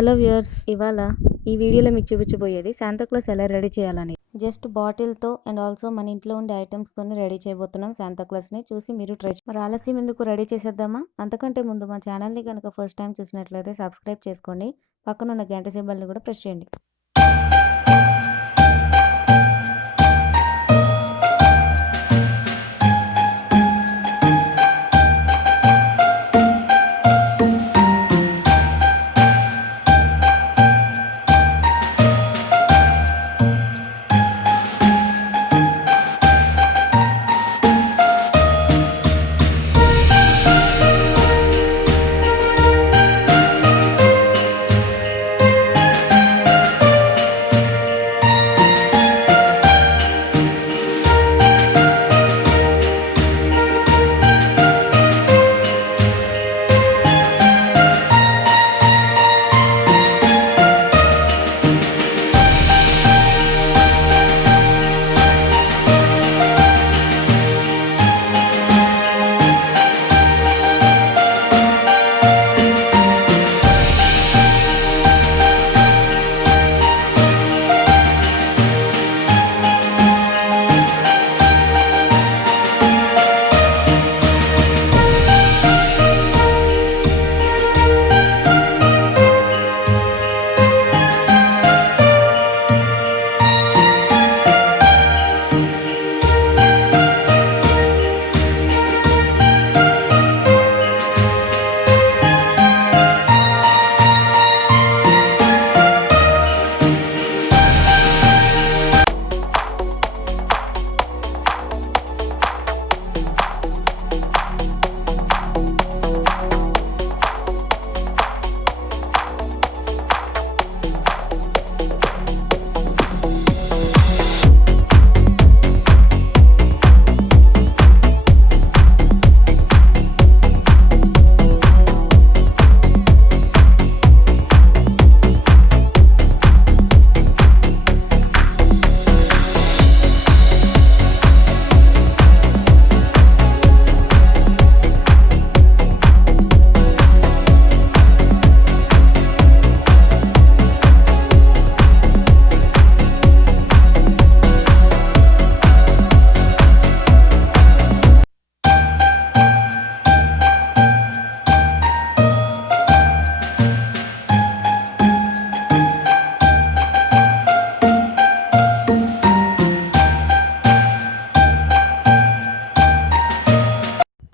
Hello viewers, ఇవాళ ఈ వీడియోలో మీకు చూపించబోయేది శాంతాక్లాస్ ఎలా రెడీ చేయాలని. జస్ట్ బాటిల్తో అండ్ ఆల్సో మన ఇంట్లో ఉండే ఐటమ్స్తోనే రెడీ చేయబోతున్నాం శాంతాక్లాస్ని. చూసి మీరు ట్రై మరి ఆలస్యం ఎందుకు, రెడీ చేసేద్దామా? అంతకంటే ముందు మా ఛానల్ని కనుక ఫస్ట్ టైం చూసినట్లయితే సబ్స్క్రైబ్ చేసుకోండి, పక్కన ఉన్న గంట సింబల్ని కూడా ప్రెస్ చేయండి.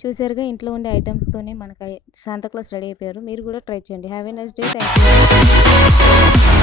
చూసారుగా, ఇంట్లో ఉండే ఐటమ్స్తోనే మనకి శాంతాక్లాస్ రెడీ అయిపోయారు. మీరు కూడా ట్రై చేయండి. Have a nice day. Thank you.